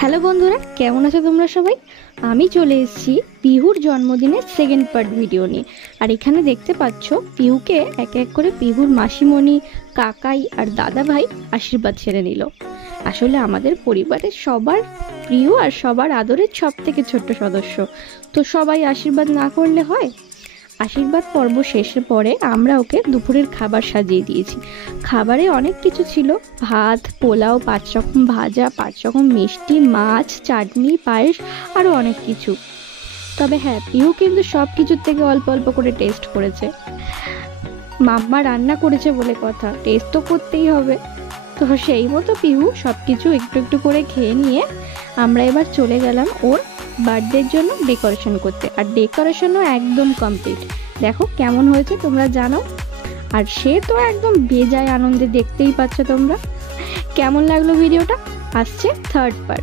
Hello বন্ধুরা, কেমন আছো তোমরা সবাই? আমি চলে এসেছি পিহুর জন্মদিনের সেকেন্ড পার্ট ভিডিও নিয়ে। আর এখানে দেখতে পাচ্ছ পিহুকে এক এক করে পিহুর মাসিমণি, কাকাই আর দাদা ভাই আশীর্বাদ ছেড়ে নিল। আসলে আমাদের পরিবারের সবার প্রিয় আর সবার আদরের সব থেকে ছোট্ট সদস্য, তো সবাই আশীর্বাদ না করলে হয়? আশীর্বাদ পর্ব শেষের পরে আমরা ওকে দুপুরের খাবার সাজিয়ে দিয়েছি। খাবারে অনেক কিছু ছিল, ভাত, পোলাও, 5 রকম ভাজা, 5 রকম মিষ্টি, মাছ, চাটনি, পায়েস, আরও অনেক কিছু। তবে হ্যাঁ, পিহু কিন্তু সব কিছুর থেকে অল্প অল্প করে টেস্ট করেছে। মাম্মা রান্না করেছে বলে কথা, টেস্ট তো করতেই হবে। তো সেই মতো পিহু সব কিছু একটু একটু করে খেয়ে নিয়ে আমরা এবার চলে গেলাম ওর বার্থডের জন্য ডেকোরেশন করতে। আর ডেকোরেশনও একদম কমপ্লিট, দেখো কেমন হয়েছে তোমরা জানো। আর সে তো একদম বেজায় আনন্দে, দেখতেই পাচ্ছ তোমরা। কেমন লাগলো ভিডিওটা? আসছে থার্ড পার্ট।